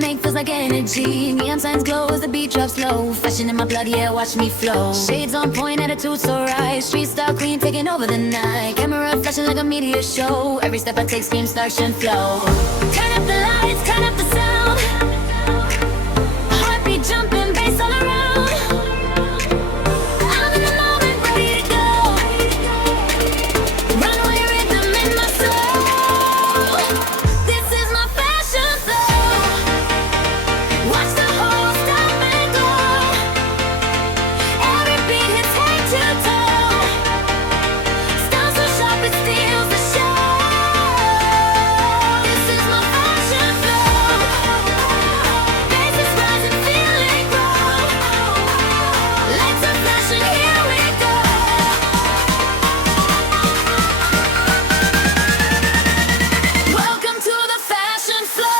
make feels like energy. Neon signs glow as the beat drops low. Fashion in my blood, yeah, watch me flow. Shades on point, attitude so right. Street style queen taking over the night. Camera flashing like a meteor show. Every step I take screams start and flow. Turn up the lights, turn up the sound. Heartbeat jumping, bass all around. I'm in the moment, ready to go. Runway rhythm in my soul. This is my fashion flow. Watch the whole stop and go. Every beat hits head to toe. Style so sharp it steals the show. This is my fashion flow. Bass is rising, feel it grow. Lights are flashing, here we go. Welcome to the fashion flow.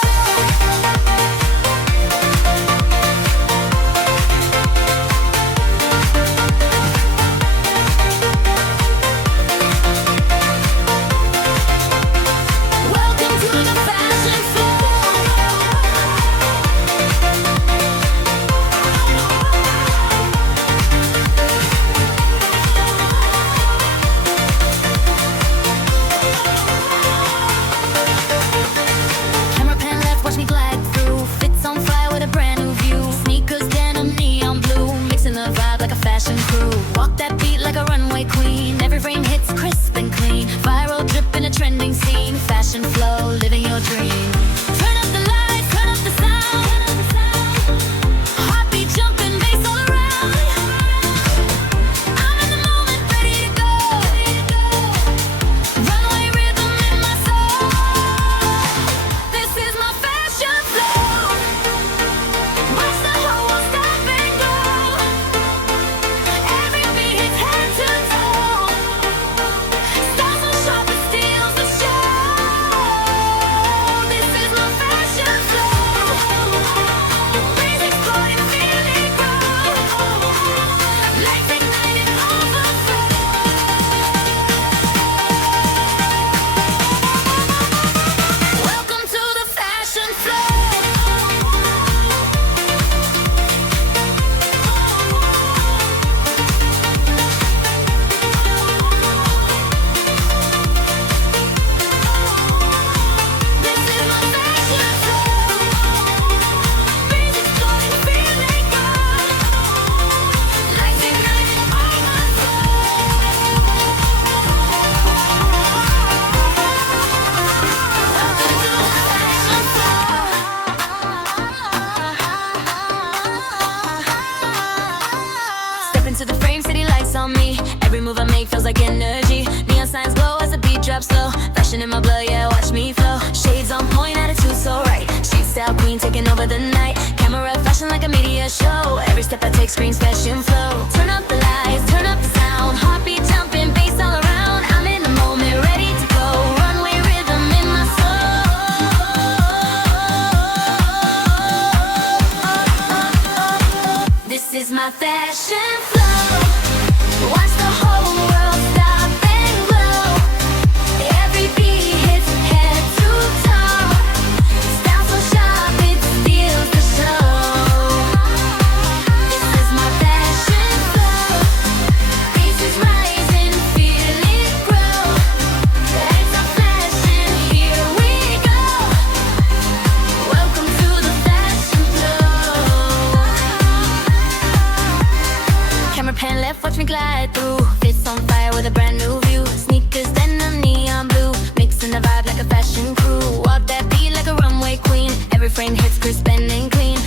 Welcome to the fashion flow. Camera pan left, watch me glide through. Fits on fire with a brand new view. Sneakers, denim, neon blue, mixing the vibe like a fashion crew. Walk that beat like a runway queen. Every frame hits crisp and clean. Viral drip in a trending scene. Fashion flow, living your dream. Turn up the lights, turn up the sound. Heartbeat jumping, bass all around. I'm in the moment, ready to go. Runway rhythm in my soul. This is my fashion flow. Watch the whole world stop and go. Every beat hits head to toe. Style so sharp it steals the show. This is my fashion flow. The breeze exploding, feel it grow. Lights igniting, overflow. Welcome to the fashion flow. This is my fashion flow. Breeze exploding, feel it grow. Lights igniting, Step into the frame, city lights on me. Every move I make feels like energy. Neon signs glow as the beat drops low. Fashion in my blood, yeah, watch me flow. Shades on point, attitude so right. Street style queen taking over the night. Camera flashing like a meteor show. Every step I take screams fashion flow. Turn up the lights, turn up the sound. Heartbeat jumping, bass all around. I'm in the moment, ready to go. Runway rhythm in my soul. This is my fashion flow. Watch the whole world stop and glow. Every beat hits head to toe. Style so sharp it steals the show. This is my fashion flow. Bass is rising, feel it grow. Lights are flashing, here we go. Welcome to the fashion flow. Camera pan left, watch me glide through. Fits on fire with a brand new view. Sneakers, denim, neon blue, mixing the vibe like a fashion crew. Walk that beat like a runway queen. Every frame hits crisp and clean.